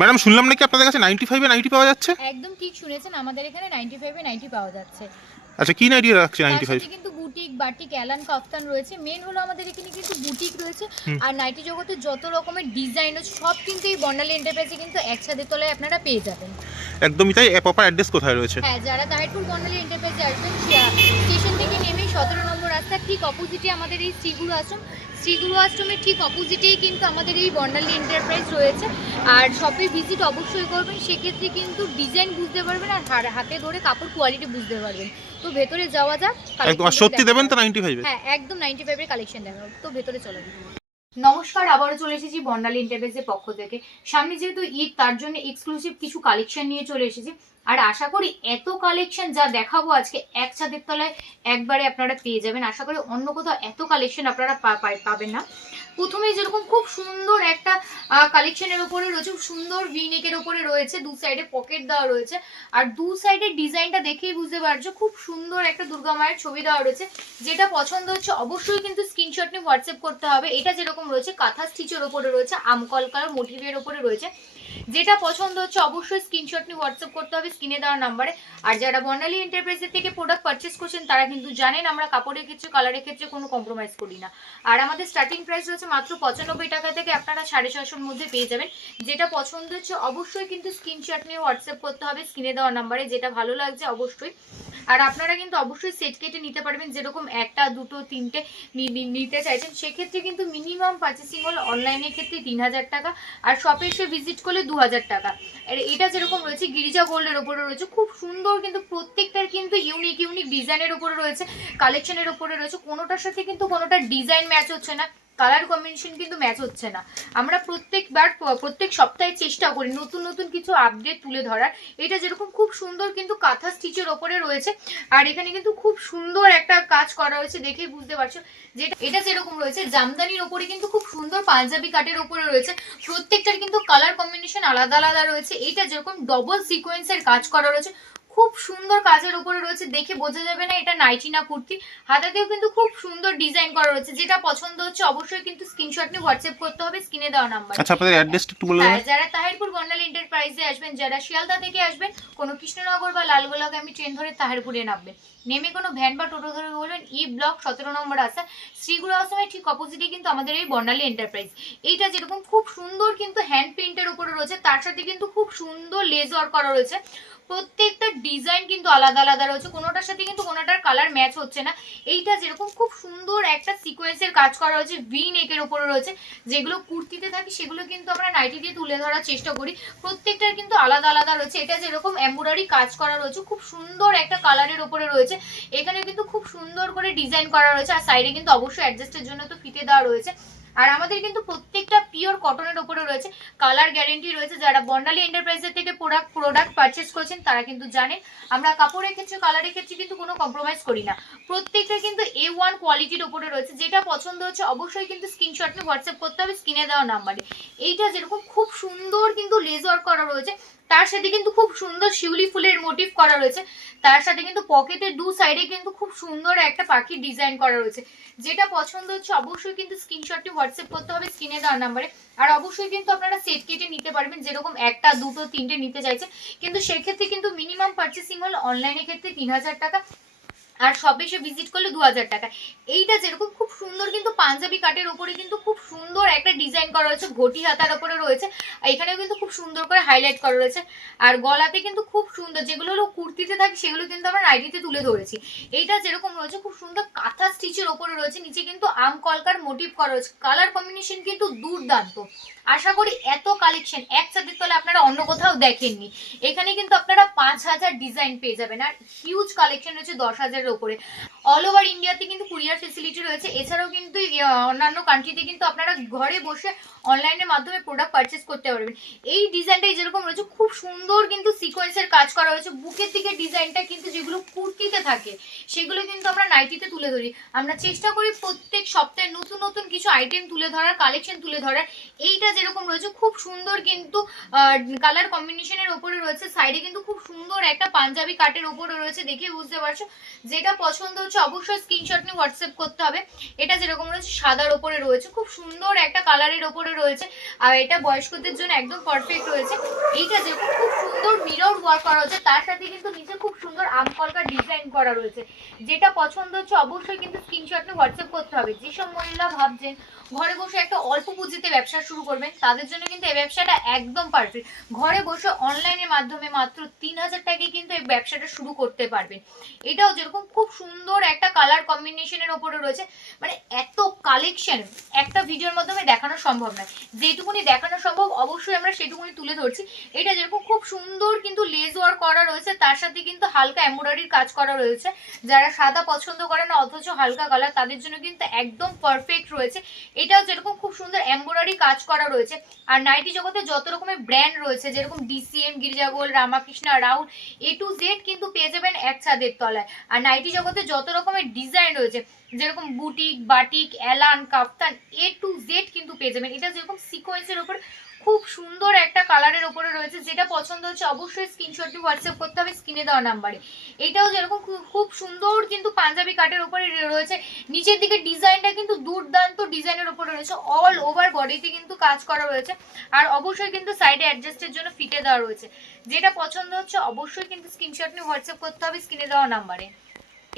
Madam শুনলাম নাকি আপনাদের কাছে 95 এ 90 পাওয়া যাচ্ছে? একদম ঠিক শুনেছেন, আমাদের এখানে 95 এ 90 পাওয়া যাচ্ছে। আচ্ছা, কি নাইটি রাখছে তার 95? সাথে কিন্তু বুটিক, বাটিক, অ্যালান কাফতান রয়েছে। মেন হলো আমাদের এখানে কিন্তু বুটিক রয়েছে। আর নাইটি জগতে যত রকমের ডিজাইন আছে সব কিন্তু এই বর্ণালী এন্টারপ্রাইজে কিন্তু একসাথে তলায় আপনারা পেয়ে যাবেন। একদমই তাই। প্রপার অ্যাড্রেস কোথায় রয়েছে? হ্যাঁ, যারা তাহিরপুর বর্ণালী এন্টারপ্রাইজে আসবেন স্টেশন থেকে নেমে 17 নম্বর রাস্তার ঠিক অপোজিটে আমাদের এই শ্রীগুরু আশ্রম। শ্রীগুরু আশ্রমের ঠিক অপোজিটেই কিন্তু আমাদের এই বর্ণালী এন্টারপ্রাইজ রয়েছে। আর শপে ভিজিট অবশ্যই করবেন, সেক্ষেত্রে কিন্তু ডিজাইন বুঝতে পারবেন আর হাতে ধরে কাপড় কোয়ালিটি বুঝতে পারবেন। তো ভেতরে যাওয়া যাক। একদম। আর সত্যি দেবেন তো 95 এ? হ্যাঁ, একদম 95 এর কালেকশন দেখাবো, তো ভেতরে চলে যাবো। নমস্কার, আবারও চলে এসেছি বর্ণালী এন্টারপ্রাইজের পক্ষ থেকে। সামনে যেহেতু ঈদ, তার জন্য এক্সক্লুসিভ কিছু কালেকশন নিয়ে চলে এসেছি। আর আশা করি এত কালেকশন যা দেখাবো আজকে এক ছাদের তলায় একবারে আপনারা পেয়ে যাবেন। আশা করি অন্য কোথাও এত কালেকশন আপনারা পাবেন না। প্রথমে যেরকম খুব সুন্দর একটা কালেকশনের উপরে রয়েছে, সুন্দর ভি নেকের উপরে রয়েছে, দু সাইডে পকেট দেওয়া রয়েছে। আর দু সাইডের ডিজাইনটা দেখেই বুঝতে পারছো খুব সুন্দর একটা দুর্গা মায়ের ছবি দেওয়া রয়েছে। যেটা পছন্দ হচ্ছে অবশ্যই কিন্তু স্ক্রিনশট নিয়ে হোয়াটসঅ্যাপ করতে হবে। এটা যেরকম রয়েছে কাঁথা স্টিচের উপরে রয়েছে, আমকলকার মোটিভের উপরে রয়েছে। যেটা পছন্দ হচ্ছে অবশ্যই স্ক্রিনশট নিয়ে হোয়াটসঅ্যাপ করতে হবে স্ক্রিনে দেওয়া নাম্বারে। আর যারা বর্ণালী এন্টারপ্রাইজের থেকে প্রোডাক্ট পারচেস করছেন তারা কিন্তু জানেন আমরা কাপড়ের ক্ষেত্রে, কালারের ক্ষেত্রে কোনো কম্প্রোমাইজ করি না। আর আমাদের স্টার্টিং প্রাইস রয়েছে মাত্র 95 টাকা থেকে, আপনারা 650-র মধ্যে পেয়ে যাবেন। যেটা পছন্দ হচ্ছে অবশ্যই কিন্তু স্ক্রিনশট নিয়ে হোয়াটসঅ্যাপ করতে হবে স্ক্রিনে দেওয়া নাম্বারে, যেটা ভালো লাগছে অবশ্যই। আর আপনারা কিন্তু অবশ্যই সেট কেটে নিতে পারবেন, যেরকম একটা, দুটো, তিনটে নিতে চাইছেন সেক্ষেত্রে কিন্তু মিনিমাম পারচেসিং হল অনলাইনের ক্ষেত্রে 3000 টাকা, আর শপে এসে ভিজিট করলে 2000 টাকা। আর এটা যেরকম রয়েছে গিরিজা গোল্ডের উপরে রয়েছে, খুব সুন্দর কিন্তু প্রত্যেকটার কিন্তু ইউনিক ইউনিক ডিজাইনের উপরে রয়েছে, কালেকশনের উপরে রয়েছে। কোনোটার সাথে কিন্তু কোনোটার ডিজাইন ম্যাচ হচ্ছে না, কালার কম্বিনেশন কিন্তু ম্যাচ হচ্ছে না। আমরা প্রত্যেক সপ্তাহে চেষ্টা করি নতুন নতুন কিছু আপডেট তুলে ধরার। এটা যেরকম খুব সুন্দর কিন্তু কাঁথা স্টিচের ওপরে রয়েছে। আর এখানে কিন্তু খুব সুন্দর একটা কাজ করা হয়েছে, দেখেই বুঝতে পারছো। যেটা এটা যেরকম রয়েছে জামদানির ওপরে কিন্তু খুব সুন্দর পাঞ্জাবি কাটের ওপরে রয়েছে। প্রত্যেকটার কিন্তু কালার কম্বিনেশন আলাদা আলাদা রয়েছে। এটা যেরকম ডবল সিকোয়েন্সের কাজ করা রয়েছে, খুব সুন্দর কাজের উপরে রয়েছে, দেখে বোঝা যাবে না এটা নাইটি না কুর্তি। হাতাতেও কিন্তু খুব সুন্দর ডিজাইন করা রয়েছে। যেটা পছন্দ হচ্ছে অবশ্যই কিন্তু স্ক্রিনশট নিয়ে হোয়াটসঅ্যাপ করতে হবে স্ক্রিনে দেওয়া নাম্বার। আচ্ছা, আপনাদের অ্যাড্রেসটা একটু বলে দেবেন। যারা তাহিরপুর বর্ণালী এন্টারপ্রাইজে আসবেন, যারা শিয়ালদা থেকে আসবেন, কোনো কৃষ্ণনগর বা লালগোলাগামী ট্রেন ধরে তাহিরপুরে নামবেন। নেমে কোনো ভ্যান বা টোটো ধরে বলবেন ই ব্লক 17 নম্বর রাস্তা, শ্রীগুরু আশ্রমের ঠিক অপোজিটে কিন্তু আমাদের এই বর্ণালী এন্টারপ্রাইজ। এইটা যেরকম খুব সুন্দর কিন্তু হ্যান্ড প্রিন্টের উপরে রয়েছে, তার সাথে কিন্তু খুব সুন্দর লেজ ওয়ার্ক করা রয়েছে। প্রত্যেকটা ডিজাইন কিন্তু আলাদা আলাদা রয়েছে, কোনোটার সাথে কিন্তু কোনোটার কালার ম্যাচ হচ্ছে না। এইটা যেরকম খুব সুন্দর একটা সিকোয়েন্সের কাজ করা রয়েছে, ভি নেকের উপরে রয়েছে। যেগুলো কুর্তিতে থাকে সেগুলো কিন্তু আমরা নাইটি দিয়ে তুলে ধরার চেষ্টা করি। প্রত্যেকটার কিন্তু আলাদা আলাদা রয়েছে। এটা যেরকম এমব্রয়ডারি কাজ করা রয়েছে, খুব সুন্দর একটা কালারের উপরে রয়েছে। এখানে কিন্তু খুব সুন্দর করে ডিজাইন করা রয়েছে। আর সাইডে কিন্তু অবশ্যই অ্যাডজাস্টের জন্য তো ফিতে দেওয়া রয়েছে। আর আমাদের কিন্তু প্রত্যেকটা পিওর কটনের উপরে রয়েছে, কালার গ্যারেন্টি রয়েছে। যারা বর্ণালী এন্টারপ্রাইজের থেকে প্রোডাক্ট পারচেস করেছেন তারা কিন্তু জানেন আমরা কাপড়ের ক্ষেত্রে, কালারের ক্ষেত্রে কিন্তু কোনো কম্প্রোমাইজ করি না। প্রত্যেকটা কিন্তু A1 কোয়ালিটির উপরে রয়েছে। যেটা পছন্দ হচ্ছে অবশ্যই কিন্তু স্ক্রিনশট নিয়ে হোয়াটসঅ্যাপ করতে হবে স্ক্রিনে দেওয়া নাম্বারে। এইটা যেরকম খুব সুন্দর কিন্তু লেজ ওয়ার্ক করা রয়েছে, তার সাথে কিন্তু খুব সুন্দর শিউলি ফুলের মোটিভ করা রয়েছে। তার সাথে কিন্তু পকেটের দু সাইডে কিন্তু খুব সুন্দর একটা পাখির ডিজাইন করা রয়েছে। যেটা পছন্দ হচ্ছে অবশ্যই কিন্তু স্ক্রিনশটটি হোয়াটসঅ্যাপ করতে হবে স্ক্রিনে দেওয়া নাম্বারে। আর অবশ্যই কিন্তু আপনারা সেট কেটে নিতে পারবেন, যেরকম একটা, দুটো, তিনটে নিতে চাইছে কিন্তু সেক্ষেত্রে কিন্তু মিনিমাম পারচেসিং হল অনলাইনের ক্ষেত্রে 3000 টাকা, আর শপে এসে ভিজিট করলে 2000 টাকা। এইটা যেরকম খুব সুন্দর কিন্তু পাঞ্জাবি কাটের উপরে কিন্তু খুব সুন্দর একটা ডিজাইন করা রয়েছে, ঘটি হাতার উপরে রয়েছে। এখানেও কিন্তু খুব সুন্দর করে হাইলাইট করা রয়েছে। আর গলাতে কিন্তু খুব সুন্দর, যেগুলো হলো কুর্তিতে থাকে সেগুলো কিন্তু আমরা নাইটিতে তুলে ধরেছি। এইটা যেরকম রয়েছে খুব সুন্দর কাঁথা স্টিচের ওপরে রয়েছে, নিচে কিন্তু আম কলকার মোটিভ করা রয়েছে। কালার কম্বিনেশন কিন্তু দুর্দান্ত। আশা করি এত কালেকশন এক ছাদের তলে আপনারা অন্য কোথাও দেখেননি। এখানে কিন্তু আপনারা 5000 ডিজাইন পেয়ে যাবেন। আর হিউজ কালেকশন রয়েছে 10,000-এর উপরে। অল ওভার ইন্ডিয়াতে কিন্তু কুরিয়ার ফেসিলিটি রয়েছে। এছাড়াও কিন্তু অন্যান্য কান্ট্রিতে কিন্তু আপনারা ঘরে বসে অনলাইনের মাধ্যমে প্রোডাক্ট পারচেস করতে পারবেন। এই ডিজাইনটাই যেরকম রয়েছে খুব সুন্দর কিন্তু সিকোয়েন্সের কাজ করা হয়েছে। বুকের দিকে ডিজাইনটা কিন্তু যেগুলো কুর্তিতে থাকে সেগুলো কিন্তু আমরা নাইটিতে তুলে ধরি। আমরা চেষ্টা করি প্রত্যেক সপ্তাহে নতুন নতুন কিছু আইটেম তুলে ধরার, কালেকশন তুলে ধরার। এইটা যেরকম রয়েছে খুব সুন্দর কিন্তু কালার কম্বিনেশনের উপরে রয়েছে। সাইডে কিন্তু খুব সুন্দর একটা পাঞ্জাবি কাটের উপরে রয়েছে, দেখে বুঝতে পারছো। যে যেটা পছন্দ হচ্ছে অবশ্যই স্ক্রিনশট নিয়ে হোয়াটসঅ্যাপ করতে হবে। এটা যেরকম রয়েছে সাদার ওপরে রয়েছে, খুব সুন্দর একটা কালারের ওপরে রয়েছে, আর এটা বয়স্কদের জন্য একদম পারফেক্ট রয়েছে। এইটা যেরকম খুব সুন্দর মিরর ওয়ার্ক করা হচ্ছে, তার সাথে কিন্তু নিচে খুব সুন্দর আমকলকা ডিজাইন করা রয়েছে। যেটা পছন্দ হচ্ছে অবশ্যই কিন্তু স্ক্রিনশট নিয়ে হোয়াটসঅ্যাপ করতে হবে। যেসব মহিলা ভাবছেন ঘরে বসে একটা অল্প পুঁজিতে ব্যবসা শুরু করবেন, তাদের জন্য কিন্তু এই ব্যবসাটা একদম পারফেক্ট। ঘরে বসে অনলাইনের মাধ্যমে মাত্র 3000 টাকায় কিন্তু এই ব্যবসাটা শুরু করতে পারবেন। এটাও যেরকম খুব সুন্দর একটা কালার কম্বিনেশনের ওপরে রয়েছে, মানে এত কালেকশন একটা ভিডিওর মাধ্যমে দেখানো সম্ভব নয়। যেটুকুনি দেখানো সম্ভব অবশ্যই আমরা সেটুকুনি তুলে ধরছি। এটা যেরকম খুব সুন্দর কিন্তু লেস ওয়ার্ক করা রয়েছে, তার সাথে কিন্তু হালকা এমব্রয়ডারির কাজ করা রয়েছে। যারা সাদা পছন্দ করে না অথচ হালকা কালার, তাদের জন্য কিন্তু একদম পারফেক্ট রয়েছে। এটাও যেরকম খুব সুন্দর এমব্রয়ডারি কাজ করা রয়েছে। আর নাইটি জগতে যত রকমের ব্র্যান্ড রয়েছে, যেরকম ডিসিএম, গির্জাগোল, রামাকৃষ্ণা, রাউল, A to Z কিন্তু পেয়ে যাবেন এক ছাদের তলায়। আর নাইটি জগতে যত রকমের ডিজাইন রয়েছে, যেরকম বুটিক, বাটিক, এলান, কাফতান, A to Z কিন্তু পেয়ে যাবেন। এটা যেরকম সিকোয়েন্সের উপর খুব সুন্দর একটা কালারের উপরে রয়েছে। যেটা পছন্দ হচ্ছে অবশ্যই স্ক্রিনশট দিয়ে হোয়াটসঅ্যাপ করতে হবে স্ক্রিনে দেওয়া নাম্বারে। এটাও যেরকম খুব সুন্দর কিন্তু পাঞ্জাবি কাটের উপরে রয়েছে। নিচের দিকে ডিজাইনটা কিন্তু দুর্দান্ত ডিজাইনের উপরে রয়েছে, অল ওভার বডিতে কিন্তু কাজ করা রয়েছে। আর অবশ্যই কিন্তু সাইডে অ্যাডজাস্টের জন্য ফিতে দেওয়া রয়েছে। যেটা পছন্দ হচ্ছে অবশ্যই কিন্তু স্ক্রিনশট নিয়ে হোয়াটসঅ্যাপ করতে হবে স্ক্রিনে দেওয়া নাম্বারে।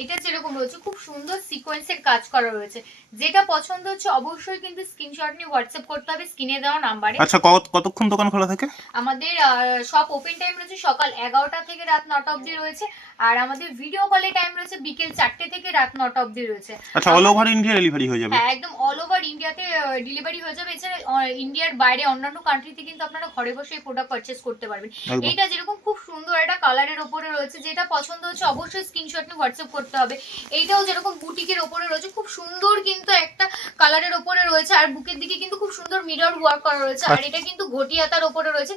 এটা যেরকম রয়েছে খুব সুন্দর সিকোয়েন্সের কাজ করা রয়েছে। যেটা পছন্দ হচ্ছে অবশ্যই কিন্তু স্ক্রিনশট নিয়ে হোয়াটসঅ্যাপ করতে হবে স্ক্রিনে দেওয়া নাম্বারে। আচ্ছা, কতক্ষণ দোকান খোলা থাকে? আমাদের সব ওপেন টাইম রয়েছে সকাল 11টা থেকে রাত 9টা অবধি রয়েছে। আর আমাদের ভিডিও কলে টাইম রয়েছে বিকেল 4টে থেকে রাত 9টা অবধি রয়েছে। আচ্ছা, অল ওভার ইন্ডিয়া ডেলিভারি হয়ে যাবে? হ্যাঁ, একদম অল ওভার ইন্ডিয়াতে ডেলিভারি হয়ে যাবে। এছাড়া ইন্ডিয়ার বাইরে অন্যান্য কান্ট্রিতে কিন্তু আপনারা ঘরে বসে এই প্রোডাক্ট পারচেজ করতে পারবেন। এটা যেরকম খুব সুন্দর একটা কালারের উপরে রয়েছে। যেটা পছন্দ হচ্ছে অবশ্যই স্ক্রিনশট নিয়ে হোয়াটসঅ্যাপ করতে হবে। এইটাও যেরকম বুটিকের উপরে রয়েছে, খুব সুন্দর কিন্তু একটা কালারের উপরে রয়েছে। আর বুকের দিকে কিন্তু খুব সুন্দর মিরর ওয়ার্ক করা রয়েছে। আর এটা কিন্তু ঘটিয়াতার উপরে রয়েছে,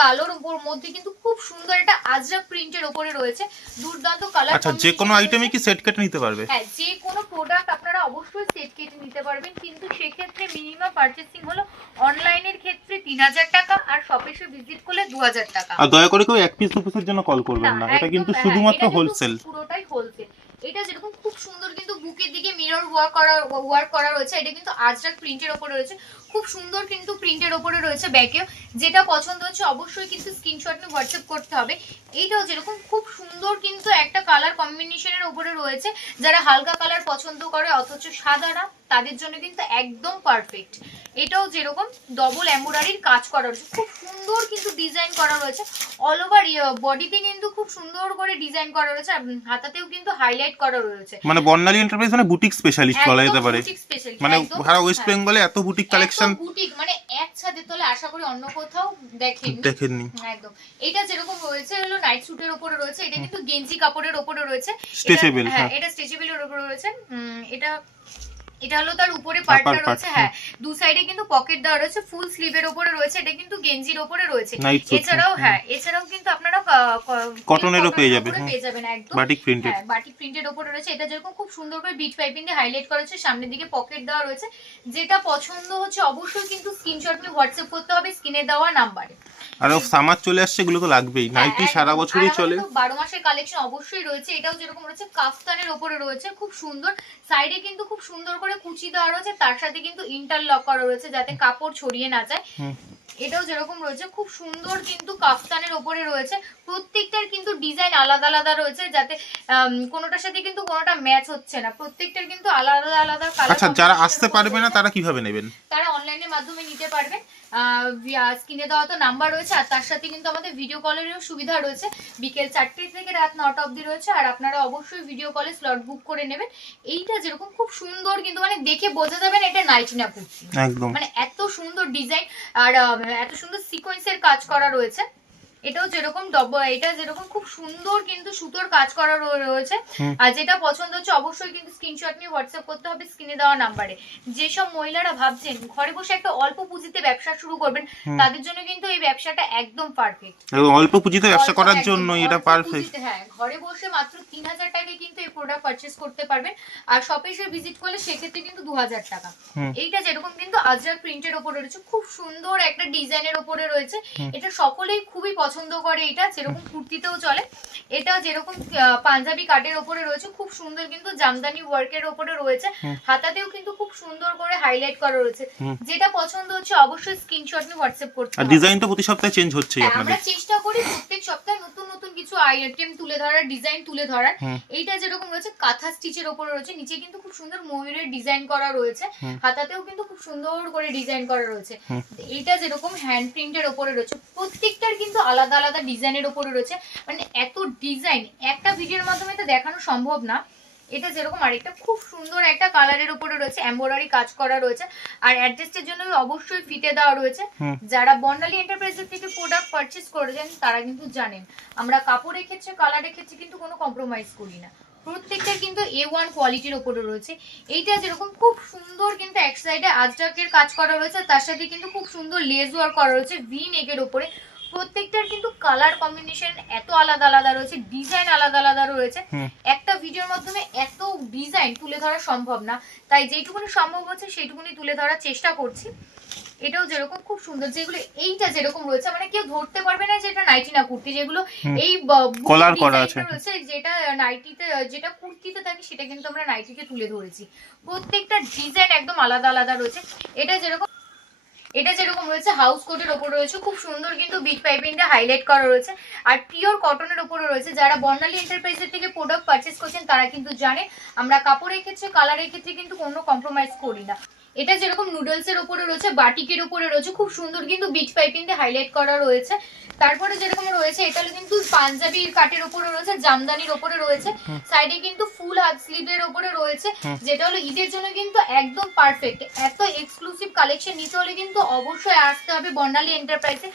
কালোর উপর মধ্যে কিন্তু খুব সুন্দর একটা আজরাক প্রিন্টের উপরে রয়েছে। দুর্দান্ত কালার। আচ্ছা, যে কোনো আইটেমে কি সেট কেটে নিতে পারবে? হ্যাঁ, যে কোনো প্রোডাক্ট আপনারা অবশ্যই সেট কেটে নিতে পারবেন, কিন্তু সেক্ষেত্রে মিনিমাম পারচেসিং হলো অনলাইনের ক্ষেত্রে 3000 টাকা, আর শপে এসে ভিজিট করলে 2000 টাকা। আর দয়া করে কেউ এক পিস দু পিসের জন্য কল করবেন না, এটা কিন্তু শুধুমাত্র হোলসেল। পুরোটাই হোলসেল। এটা যেরকম খুব সুন্দর কিন্তু বুকের দিকে মিরর ওয়ার্ক করা রয়েছে। এটা কিন্তু আজরাক প্রিন্টের উপরে রয়েছে, খুব সুন্দর কিন্তু প্রিন্টের উপরে রয়েছে ব্যাকেও। যেটা পছন্দ হচ্ছে অবশ্যই কিন্তু স্ক্রিনশট নিয়ে হোয়াটসঅ্যাপ করতে হবে। এইটাও যেরকম খুব সুন্দর কিন্তু একটা কালার কম্বিনেশনের উপরে রয়েছে। যারা হালকা কালার পছন্দ করে অথচ সাদা না, তাদের জন্য কিন্তু একদম পারফেক্ট। এটাও যেরকম ডবল এমব্রয়ডারির কাজ করা রয়েছে, খুব সুন্দর কিন্তু ডিজাইন করা রয়েছে। অল ওভার বডিতে কিন্তু খুব সুন্দর করে ডিজাইন করা রয়েছে, আর হাতাতেও কিন্তু হাইলাইট করা রয়েছে। মানে বর্ণালী এন্টারপ্রাইজ মানে বুটিক স্পেশালিস্ট বলা যেতে পারে। মানে সারা ওয়েস্ট বেঙ্গলে এত বুটিক কালেকশন, বুটিক মানে এক ছাদের তলে আশা করি অন্য কোথাও দেখেননি একদম। এটা যেরকম রয়েছে হলো নাইট স্যুটের উপরে রয়েছে। এটা কিন্তু গেঞ্জি কাপড়ের উপরে রয়েছে, স্ট্রেচেবল। হ্যাঁ, এটা স্ট্রেচেবলের উপরে রয়েছে। এটা হলো তার উপরে পার্টটা রয়েছে। হ্যাঁ, দু সাইডে কিন্তু পকেট দেওয়া রয়েছে, ফুল স্লিভের উপরে রয়েছে। এটা কিন্তু গেঞ্জির উপরে রয়েছে। এছাড়াও কিন্তু আপনারা কটনেরও পেয়ে যাবেন একদম বাটিক প্রিন্টেড। হ্যাঁ, বাটিক প্রিন্টের উপরে রয়েছে। এটা যেরকম খুব সুন্দর করে বিট পাইপিং দিয়ে হাইলাইট করা হয়েছে, সামনের দিকে পকেট দেওয়া রয়েছে। যেটা পছন্দ হচ্ছে অবশ্যই কিন্তু স্ক্রিনশট নিয়ে হোয়াটসঅ্যাপ করতে হবে স্ক্রিনে দেওয়া নাম্বারে। আর সামার চলে আসছে, এগুলো তো লাগবেই। নাইটি সারা বছরই চলে, 12 মাসের কালেকশন অবশ্যই রয়েছে। এটাও যেরকম রয়েছে কাফতানের উপরে রয়েছে, খুব সুন্দর। সাইডে কিন্তু খুব সুন্দর করে কুচি দেওয়া রয়েছে, তার সাথে কিন্তু ইন্টারলক করা রয়েছে যাতে কাপড় ছড়িয়ে না যায়। এটাও যেরকম রয়েছে খুব সুন্দর কিন্তু কাফতানের উপরে রয়েছে। প্রত্যেকটার কিন্তু ডিজাইন আলাদা আলাদা রয়েছে, যাতে কোনোটার সাথে কিন্তু কোনোটা ম্যাচ হচ্ছে না। প্রত্যেকটার কিন্তু আলাদা আলাদা কালার। আচ্ছা, যারা আসতে পারবে না তারা কিভাবে নেবেন? তারা অনলাইনের মাধ্যমে নিতে পারবেন। স্ক্রিনে দেওয়া তো নাম্বার রয়েছে, আর তার সাথে কিন্তু আমাদের ভিডিও কলেরও সুবিধা রয়েছে। বিকেল 4টে থেকে রাত 9টা অবধি রয়েছে। আর আপনারা অবশ্যই ভিডিও কলে স্লট বুক করে নেবেন। এইটা যেরকম খুব সুন্দর কিন্তু মানে দেখে বোঝা যাবে না এটা নাইটি না কুর্তি, একদম। মানে এত সুন্দর ডিজাইন আর এত সুন্দর সিকোয়েন্সের কাজ করা রয়েছে। এটাও যেরকম এটা যেরকম খুব সুন্দর কিন্তু সুতোর কাজ করা রয়েছে। আর যেটা পছন্দ হচ্ছে অবশ্যই কিন্তু স্ক্রিনশট নিয়ে হোয়াটসঅ্যাপ করতে হবে স্ক্রিনে দেওয়া নাম্বারে। যেসব মহিলারা ভাবছেন ঘরে বসে একটা অল্প পুঁজিতে ব্যবসা শুরু করবেন, তাদের জন্য কিন্তু এই ব্যবসাটা একদম পারফেক্ট। অল্প পুঁজিতে ব্যবসা করার জন্য এটা পারফেক্ট। হ্যাঁ, ঘরে বসে মাত্র 3000 টাকায় কিন্তু এই প্রোডাক্ট পারচেজ করতে পারবেন। আর শপে এসে ভিজিট করলে সেক্ষেত্রে কিন্তু 2000 টাকা। এইটা যেরকম কিন্তু আজরাক প্রিন্টের উপরে রয়েছে, খুব সুন্দর একটা ডিজাইনের উপরে রয়েছে। এটা সকলেই খুবই পছন্দ পছন্দ করে এটা, যেরকম কুর্তিতেও চলে, এটা যেরকম পাঞ্জাবি কাটের ওপরে রয়েছে, খুব সুন্দর কিন্তু জামদানি ওয়ার্কের ওপরে রয়েছে, হাতাতেও কিন্তু খুব সুন্দর করে হাইলাইট করা রয়েছে। যেটা পছন্দ হচ্ছে অবশ্যই স্ক্রিনশট নিয়ে হোয়াটসঅ্যাপ করতে আর হবে। ডিজাইন তো প্রতি সপ্তাহে চেঞ্জ হচ্ছে আমরা আপনাদের। চেষ্টা করি প্রত্যেক সপ্তাহে নতুন নতুন কিছু আইটেম তুলে ধরার, ডিজাইন তুলে ধরার। এইটা যেরকম রয়েছে কাঁথা স্টিচের ওপরে রয়েছে, নিচে কিন্তু খুব সুন্দর ময়ূরের ডিজাইন করা রয়েছে, হাতাতেও কিন্তু খুব সুন্দর করে ডিজাইন করা রয়েছে। এইটা যেরকম হ্যান্ড প্রিন্টের ওপরে রয়েছে, প্রত্যেকটার কিন্তু আলাদা আলাদা ডিজাইনের ওপরে রয়েছে, মানে এত ডিজাইন একটা ভিডিওর মাধ্যমে তো দেখানো সম্ভব না। এটা যেরকম আরেকটা খুব সুন্দর একটা কালারের উপরে রয়েছে, এমব্রয়ডারি কাজ করা রয়েছে, আর অ্যাডজাস্টের জন্য অবশ্যই ফিতে দেওয়া রয়েছে। যারা বর্ণালী এন্টারপ্রাইজের থেকে প্রোডাক্ট পারচেজ করেছেন তারা কিন্তু জানেন আমরা কাপড়ের ক্ষেত্রে, কালারের ক্ষেত্রে কিন্তু কোনো কম্প্রোমাইজ করি না, প্রত্যেকটা কিন্তু A1 কোয়ালিটির উপরে রয়েছে। এইটা যেরকম খুব সুন্দর কিন্তু এক সাইডে আজরাকের কাজ করা রয়েছে, তার সাথে কিন্তু খুব সুন্দর লেস ওয়ার্ক করা রয়েছে ভি নেকের উপরে। প্রত্যেকটার কিন্তু কালার কম্বিনেশন এত আলাদা আলাদা রয়েছে, ডিজাইন আলাদা আলাদা রয়েছে, একটা ভিডিওর মাধ্যমে এত ডিজাইন তুলে ধরা সম্ভব না, তাই যেটুকুনি সম্ভব হচ্ছে সেইটুকুনি তুলে ধরার চেষ্টা করছি। এটাও যেরকম খুব সুন্দর, যেগুলো এইটা যেরকম রয়েছে মানে কেউ ধরতে পারবে না যে এটা নাইটি না কুর্তি, যেগুলো এই কলার করা আছে রয়েছে, যেটা নাইটিতে যেটা কুর্তিতে থাকে সেটা কিন্তু আমরা নাইটিতে তুলে ধরেছি। প্রত্যেকটা ডিজাইন একদম আলাদা আলাদা রয়েছে। এটা যেরকম রয়েছে হাউস কোটের ওপর রয়েছে, খুব সুন্দর কিন্তু বিট পাইপিংটা হাইলাইট করা রয়েছে, আর পিওর কটনের ওপরে রয়েছে। যারা বর্ণালী এন্টারপ্রাইজের থেকে প্রোডাক্ট পারচেজ করছেন তারা কিন্তু জানে আমরা কাপড়ের ক্ষেত্রে, কালারের ক্ষেত্রে কিন্তু কোনো কম্প্রোমাইজ করি না। এটা যেরকম নুডলস এর উপরে রয়েছে, বাটিকের উপরে রয়েছে, খুব সুন্দর কিন্তু বিট পাইপিং দিয়ে হাইলাইট করা রয়েছে। তারপরে যেরকম রয়েছে এটা কিন্তু পাঞ্জাবির কাটের উপরে রয়েছে, জামদানির উপরে রয়েছে, সাইডে কিন্তু ফুল হাত স্লিভের উপরে রয়েছে, যেটা হলো ঈদের জন্য কিন্তু একদম পারফেক্ট। এত এক্সক্লুসিভ কালেকশন নিতে হলে কিন্তু অবশ্যই আসতে হবে বর্ণালী এন্টারপ্রাইজে।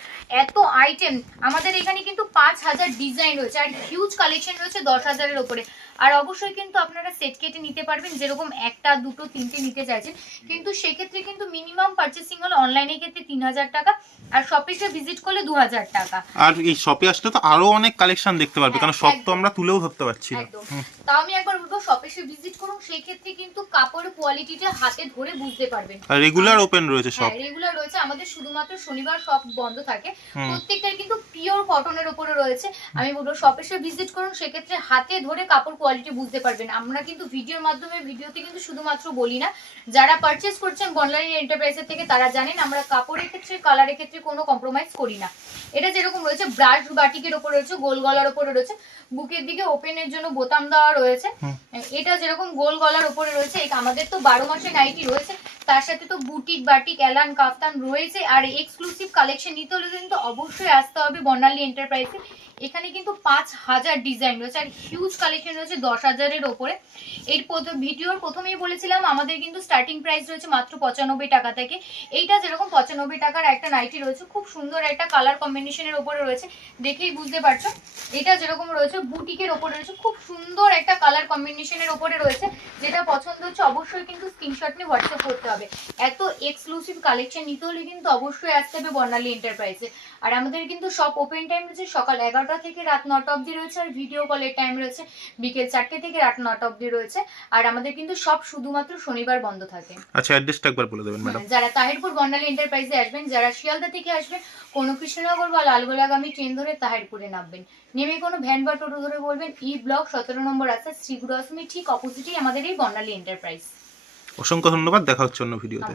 এত আইটেম আমাদের এখানে কিন্তু 5000 ডিজাইন রয়েছে, আর হিউজ কালেকশন রয়েছে 10,000-এর উপরে। আর অবশ্যই কিন্তু আপনারা সেট কেটে নিতে পারবেন, যেরকম একটা দুটো তিনটে নিতে চাইছেন, কিন্তু সেক্ষেত্রে কিন্তু মিনিমাম পারচেসিং হলো অনলাইনের ক্ষেত্রে 3000 টাকা, আর শপে এসে ভিজিট করলে 2000 টাকা। আর এই শপে আসলে তো আরো অনেক কালেকশন দেখতে পারবে, কারণ সব তো আমরা তুলেও ধরতে পারছি না। তাও আমি একবার বলবো শপে এসে ভিজিট করুন, সেই ক্ষেত্রে কিন্তু কাপড়ের কোয়ালিটিটা হাতে ধরে বুঝতে পারবেন। আর রেগুলার ওপেন রয়েছে সব? রেগুলার রয়েছে, আমাদের শুধুমাত্র শনিবার সব বন্ধ থাকে। প্রত্যেকটা কিন্তু পিওর কটনের উপরে রয়েছে। আমি বলবো শপে এসে ভিজিট করুন, সেক্ষেত্রে হাতে ধরে কাপড় কোয়ালিটি বুঝতে পারবেন। আমরা কিন্তু ভিডিওর মাধ্যমে, ভিডিওতে কিন্তু শুধুমাত্র বলি না, যারা পারচেজ করছেন বর্ণালী এন্টারপ্রাইজের থেকে তারা জানেন আমরা কাপড়ের ক্ষেত্রে, কালারের ক্ষেত্রে কোনো কম্প্রোমাইজ করি না। এটা যেরকম রয়েছে ব্রাশ বাটিকের উপরে রয়েছে, গোল গলার উপরে রয়েছে, বুকের দিকে ওপেনের জন্য বোতাম দেওয়া রয়েছে। এটা যেরকম গোল গলার উপরে রয়েছে, আমাদের তো 12 মাসে নাইটি রয়েছে, তার সাথে তো বুটিক, বাটিক, এলান, কাফতান রয়েছে। আর এক্সক্লুসিভ কালেকশন নিতে হলে কিন্তু অবশ্যই আসতে হবে বর্ণালী এন্টারপ্রাইজে। এখানে কিন্তু 5000 ডিজাইন রয়েছে, আর হিউজ কালেকশন রয়েছে 10,000-এর ওপরে। এর ভিডিওর প্রথমেই বলেছিলাম আমাদের কিন্তু স্টার্টিং প্রাইস রয়েছে মাত্র 95 টাকা থেকে। এইটা যেরকম 95 টাকার একটা নাইটি রয়েছে, খুব সুন্দর একটা কালার কম্বিনেশনের ওপরে রয়েছে, দেখেই বুঝতে পারছো। এটা যেরকম রয়েছে বুটিকের ওপরে রয়েছে, খুব সুন্দর একটা কালার কম্বিনেশনের ওপরে রয়েছে। যেটা পছন্দ হচ্ছে অবশ্যই কিন্তু স্ক্রিনশট নিয়ে হোয়াটসঅ্যাপ করতে হবে। এত এক্সক্লুসিভ কালেকশন নিতে হলে কিন্তু অবশ্যই আসতে হবে বর্ণালী এন্টারপ্রাইজে। আর আমাদের কিন্তু সব ওপেন টাইম রয়েছে সকাল 11টা থেকে রাত 9টা অবধি রয়েছে, আর ভিডিও কলের টাইম রয়েছে বিকেল 4টে থেকে রাত 9টা অবধি রয়েছে। আর আমাদের কিন্তু সব শুধুমাত্র শনিবার বন্ধ থাকে। আচ্ছা, অ্যাড্রেসটা একবার বলে দেবেন ম্যাডাম। যারা তাহিরপুর বর্ণালী এন্টারপ্রাইজে আসবেন, যারা শিয়ালদা থেকে আসবেন, কোনো কৃষ্ণনগর বা লালগোলাগামী ট্রেন ধরে তাহিরপুরে নামবেন, নেমে কোনো ভ্যান বা টোটো ধরে বলবেন ই ব্লক 17 নম্বর রাস্তা, শ্রীগুরু আশ্রমের ঠিক অপোজিটেই আমাদের এই বর্ণালী এন্টারপ্রাইজ। অসংখ্য ধন্যবাদ, দেখা হচ্ছে অন্য ভিডিওতে।